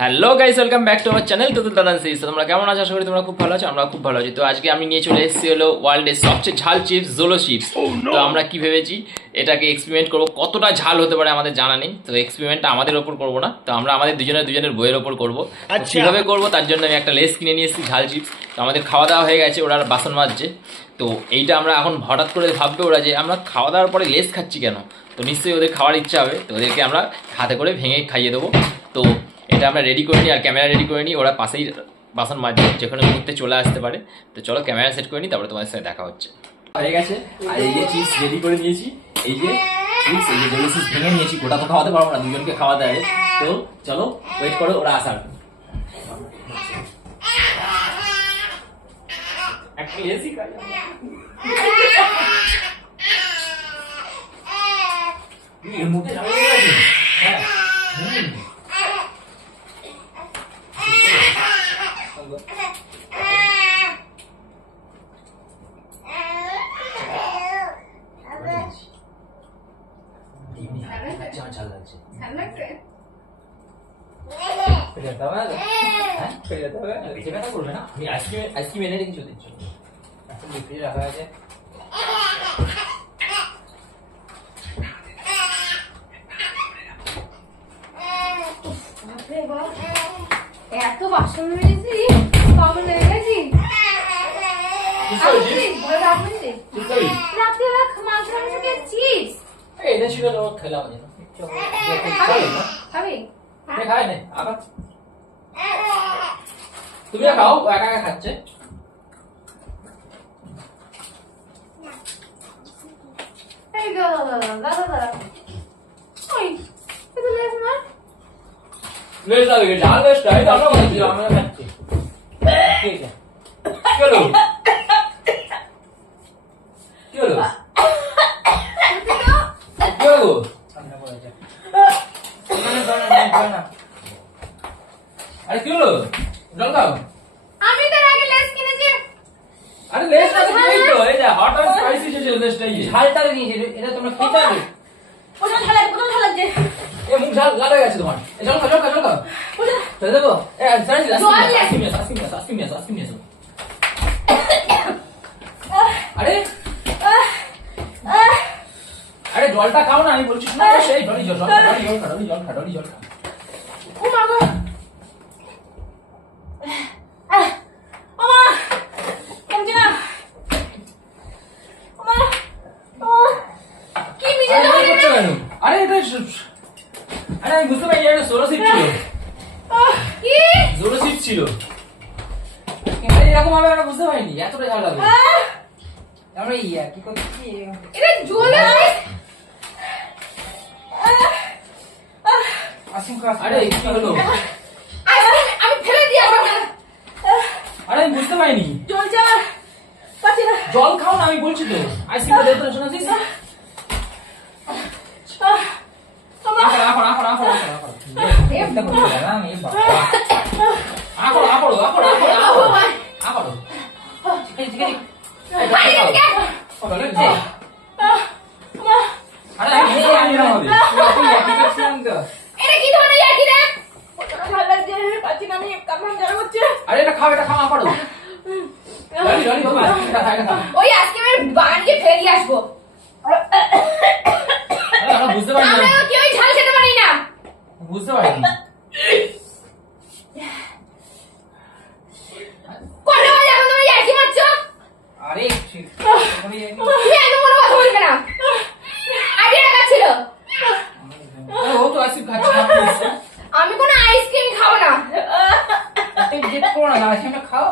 Hello guys, welcome back to our channel Tutul Dadan series. তোমরা কেমন আছো? আশা করি তোমরা খুব ভালো আছো। আমরা খুব ভালো আছি। তো আজকে আমি নিয়ে চলে এসেছি হলো ওয়ার্ল্ডের সবচেয়ে ঝাল চিপস জোলো চিপস। তো আমরা কি ভেবেছি এটাকে এক্সপেরিমেন্ট করবো, কতটা ঝাল হতে পারে আমাদের জানা নেই। তো এক্সপেরিমেন্টটা আমাদের ওপর করবো না, তো আমরা আমাদের দুজনের বইয়ের ওপর করবো। কিভাবে করবো তার জন্য আমি একটা লেস কিনে নিয়ে এসেছি ঝাল চিপস। তো আমাদের খাওয়া দাওয়া হয়ে গেছে, ওরা বাসন মাজছে। তো এইটা আমরা এখন হঠাৎ করে ভাববে ওরা যে আমরা খাওয়া দাওয়ার পরে লেস খাচ্ছি কেন। তো নিশ্চয়ই ওদের খাওয়ার ইচ্ছা হবে, তো ওদেরকে আমরা হাতে করে ভেঙে খাইয়ে দেবো। তো এটা আমরা রেডি করে নিই, আর ক্যামেরা রেডি করে নিই। ওরা পাশেই বাসন মাজছে, যেখানে মুহূর্তে চলে আসতে পারে। তো চলো ক্যামেরা সেট করে নিই, তারপরে তোমাদের সাথে দেখা হচ্ছে। হয়ে গেছে, আর এই যে চিপস রেডি করে নিয়েছি। এই যে চিপস, এই যে জেলি চিপস ভেঙে নিয়েছি। গোটা তো খাওয়াতে পারবো না, দুজনকে খাওয়াতে হবে। তো চলো ওয়েট করো, ওরা আসার। একটা লেসই খাই মুখে ঝাল হয়ে গেছে। হ্যাঁ আইসক্রিম এনে রেখেছি ওদের জন্য, ফ্রিজে রাখা আছে। এত বাসন রয়েছি, পাগল হয়ে গেছি। রাত্রিবেলা মাংস চিপস এনেছিল, খেলাম খাবি? খাই না আবার, তুমি খাও, একা একা খাচ্ছে। আরে কি হলো? জল খাও। আমি তো আগে লেস কিনেছি। আরে লেসটা তো এই তো, এই যে হট আর স্পাইসি যে লেসটা, এই ঝালটা নিয়েছে, এটা তোমরা খেতে পারবে? কোন ঝাল লাগছে? এ মুখ ঝাল লাগা গেছে তোমার। এ জল খাও, জল খাও, জল খাও। চলে দেবো? এ সারি আইসক্রিম। আরে আরে জলটা খাও না, আমি বলছি না সেই ডলি জল খা। ও বাবা, কমছে না। কি মিশে যাবে? আরে এটা আরে আমি বুঝতে পারি এটা জোলো চিপস ছিল। কি জোলো চিপস ছিল? এরকম ভাবে আমরা বুঝতে পারিনি এতটা ঝাল লাগবে। আমরা ইয়া কি করছি, এটা জোলো আসিম খা। আরে কি হলো? আমি ফেলে দিই আবার। আরে আমি বুঝতে পারিনি। জল চার পাচ্ছি না। জল খাও না, আমি বলছি তো। আইসক্রিমটা দে তো, শোনাছিস না? আরে এটা খাও, এটা খাও, আপাড়ো। ওই আইসক্রিমের বাগান গিয়ে ফেলে দিয়ে আসবো। বুঝতে পারিনি, আমরা কেউ ঝাল খেতে পারি না। বুঝতে পারিনি। কটা বাজে এখন তুমি ইয়ার্কি মারছো? আরে তুমি একদম কোনো কথা বলবে না। আগে রাখা ছিল। ও তো আইসক্রিম খাচ্ছে। আমি কোনো আইসক্রিম খাবো না। জেদ করো না, আইসক্রিমটা খাও।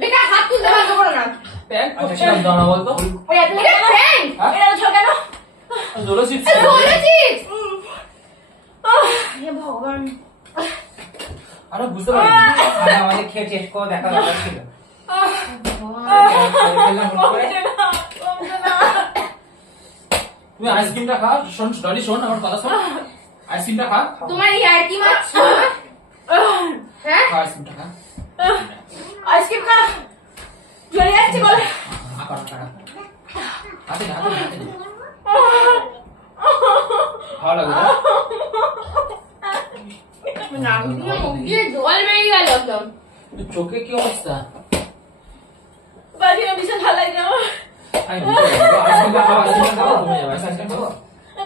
বেটা হাত তুলতে পারবো না। প্যান্ট করছিলাম তো না বলতো। ওই এত প্যান্ট এটা ছোট কেন? জোলো চিপস। জোলো চিপস। হে ভগবান, আরে বুঝতে পারিনি। আরে আমাদের খেয়ে টেস্ট করে দেখা দরকার ছিল। তুমি আইসক্রিমটা খাও। শোন ডলি, শোন আমার কথা শোন। আইসক্রিমটা খা। তোমার ইয়ার কি মারছো? হ্যাঁ খা আইসক্রিমটা খা। আইসক্রিম খা চলে যাচ্ছে বলে হাতে না ভালো লাগে না মুখ দিয়ে জল বেরিয়ে গেল একদম। চোখে কি অবস্থা? বাড়ি বিশাল ভালো লাগে আমার। আইসক্রিমটা খাও, আইসক্রিমটা খাও, তুমি আইসক্রিম খাও।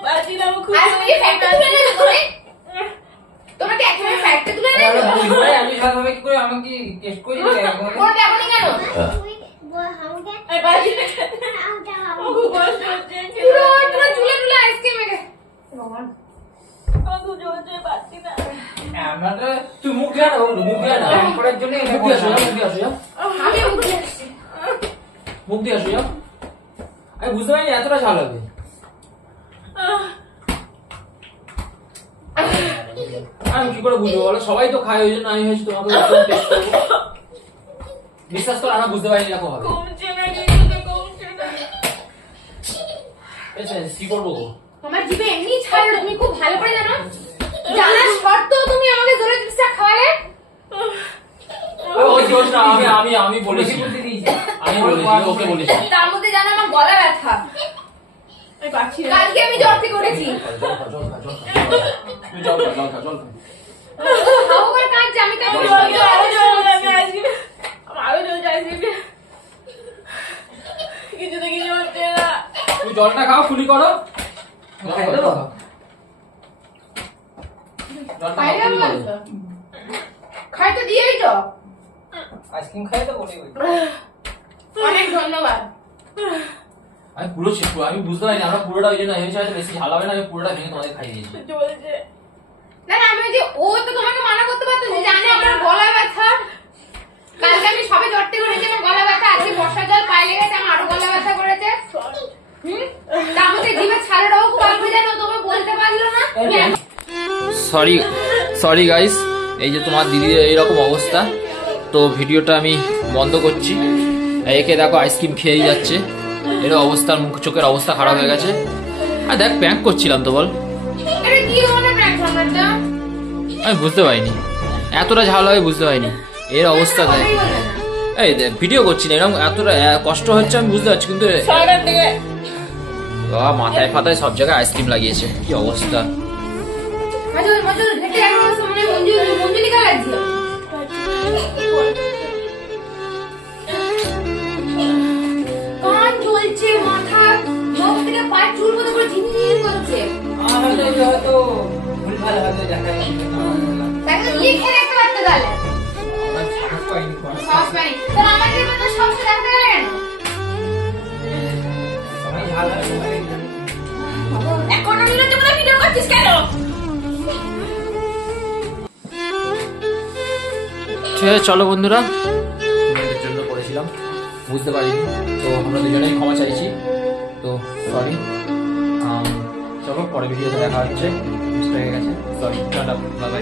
বাড়ি না খুব আজকে ফ্যাক্টরি তুলে নেবে তুমি। তোমাকে একদম ফ্যাক্টরি তুলে নেবে। আমি ভাবে কি করে আমাকে টেস্ট করে দিলে কোন দেখনি কেন? এই বাড়ি খুব কষ্ট হচ্ছে। পুরো পুরো চুলে চুলে আইসক্রিম মেখে। ভগবান আমি জোরে পাচ্ছি না। আমরা তুই মুখ দিয়া দাও, মুখ দিয়া দাও করার জন্য মুখ দিয়া শুয়া, মুখ দিয়া শুয়া। আমি মুখ দিয়ে আসছি। মুখ দিয়া শুয়া। আমি বুঝতে পারিনি এতটা ঝাল হবে। আমি কি করে বুঝবো বলো? সবাই তো খায়, ওই জন্য আমি হয়েছি তোমাকে টেস্ট করবো। বিশ্বাস করো আমরা বুঝতে পারিনি এরকম হবে। কমছে না কিছুতে কমছে না। কি করবো? আমার জিভে এমনি ছাড়ে তুমি খুব ভালো করে জানো। জানার সত্ত্বেও তুমি আমাকে জোরে চিপসটা খাওয়ালে। ওই দোষ না, আমি বলেছি, আমি বলেছি, ওকে বলেছি। তার মধ্যে জানো আমার গলা ব্যথা। কালকে আমি জ্বর থেকে উঠেছি। খাবো করে কাঁদছে, আমি তো আরো জল চাইছি। কিছুতে কিছু হচ্ছে না। তুমি জলটা খাও, ফুলি করো। খাই তো দিয়েই তো। আইসক্রিম খাই তো বলি। অনেক ধন্যবাদ। আমি পুরো শেষ, আমি বুঝতে পারিনি আমরা পুরোটা ওই জন্য হয়েছে হয়তো বেশি ঝাল হবে না, আমি পুরোটা ভেঙে তোমাদের খাইয়ে দিয়েছি। না না, আমি যে ও তো তোমাকে মানা করতে পারতো না, জানে আমার গলা ব্যথা। কালকে আমি সবে জ্বর থেকে উঠেছি, আমার গলা ব্যথা। আজকে বর্ষার জল পায়ে লেগেছে, আমার আরো গলা ব্যথা করেছে। তার মধ্যে জিভে ছাড়াটাও খুব অল্প যেন তোমাকে বলতে পারলো না। সরি গাইস, এই যে তোমার দিদির এইরকম অবস্থা, তো ভিডিওটা আমি বন্ধ করছি। একে দেখো আইসক্রিম খেয়েই যাচ্ছে, এর অবস্থা, মুখ চোখের অবস্থা খারাপ হয়ে গেছে। আর দেখ প্র্যাঙ্ক করছিলাম তো বল, এটা কি ধরনের প্র্যাঙ্ক আমারটা? আমি বুঝতে পারিনি এতটা ঝাল হবে, বুঝতে পারিনি এর অবস্থা দেখ। এই দেখ ভিডিও করছি না, এরকম এতটা কষ্ট হচ্ছে আমি বুঝতে পারছি, কিন্তু মাথায় ফাতায় সব জায়গায় আইসক্রিম লাগিয়েছে, কি অবস্থা। মাজুর মাজুর ঘেটে আমার সামনে মঞ্জুলিকা লাগছে। কান জ্বলছে, মাথা মুখ থেকে পায়ের চুল মতো করে ঝিনঝিন করছে। হয়তো ভুল ভাল হয়তো দেখা তাকে নিয়ে খেয়ে দেখতে পারতে গেলে সাহস পাইনি। তাহলে আমাকে তো সাহসে দেখতে গেলেন। এখন আমি না তোমরা ভিডিও করছিস কেন? ঠিক আছে চলো বন্ধুরা, কমেন্টের জন্য করেছিলাম, বুঝতে পারিনি, তো আমরা দুজনেই ক্ষমা চাইছি, তো সরি। চলো পরে ভিডিওতে দেখা হচ্ছে, মিস হয়ে গেছে, সরি, টাটা, বাই বাই।